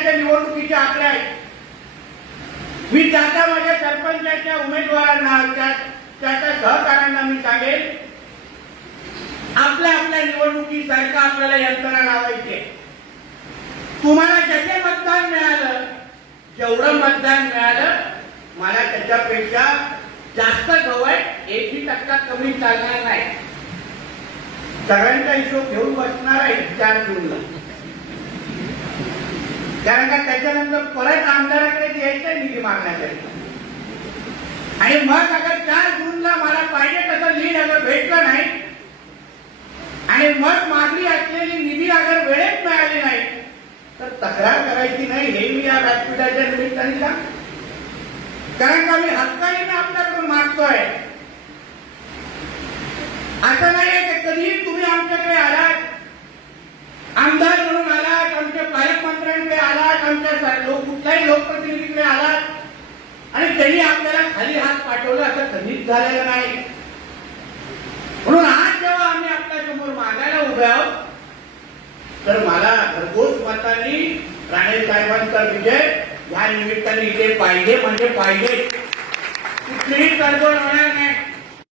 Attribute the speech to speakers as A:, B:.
A: जिल्ह्याच्या निवडणुकीचे आकडे आहेत. मी त्याच्या माझ्या सरपंचाच्या उमेदवारांना त्याच्या सहकाऱ्यांना मी सांगेन. आपल्या आपल्या निवडणुकीसारखा आपल्याला यंत्रणा लावायची तुम्हाला जसे मतदान मिळालं जेवढं मतदान मिळालं मला त्याच्यापेक्षा जास्त गवय एकही टक्का कमी चालणार नाही. सगळ्यांचा हिशोब घेऊन बसणार आहे चार जूनला कारण का त्याच्यानंतर परत आमदाराकडे द्यायचं निधी मागण्यासाठी. आणि मग अगर चार जूनला मला पाहिजे तसं लीड अगर भेटलं नाही आणि मग मागणी असलेली निधी अगर वेळेत मिळाली नाही तर तक्रार करायची नाही हे मी या व्यासपीठाच्या निमित्ताने सांग कारण का मी हक्काने आपल्याकडून मागतोय. असं नाहीये की कधीही तुम्ही आमच्याकडे आला आलात लोक कुठलाही लोकप्रतिनिधीकडे आला आणि त्यांनी आपल्याला खाली हात पाठवला असं कधीच झालेलं नाही. म्हणून आज जेव्हा आम्ही आपल्यासमोर मागायला उभे आहोत तर मला घरघोष मतांनी राणे साहेबांचा विजय या निमित्ताने इथे पाहिजे म्हणजे पाहिजे. कुठलीही तडजोड होणार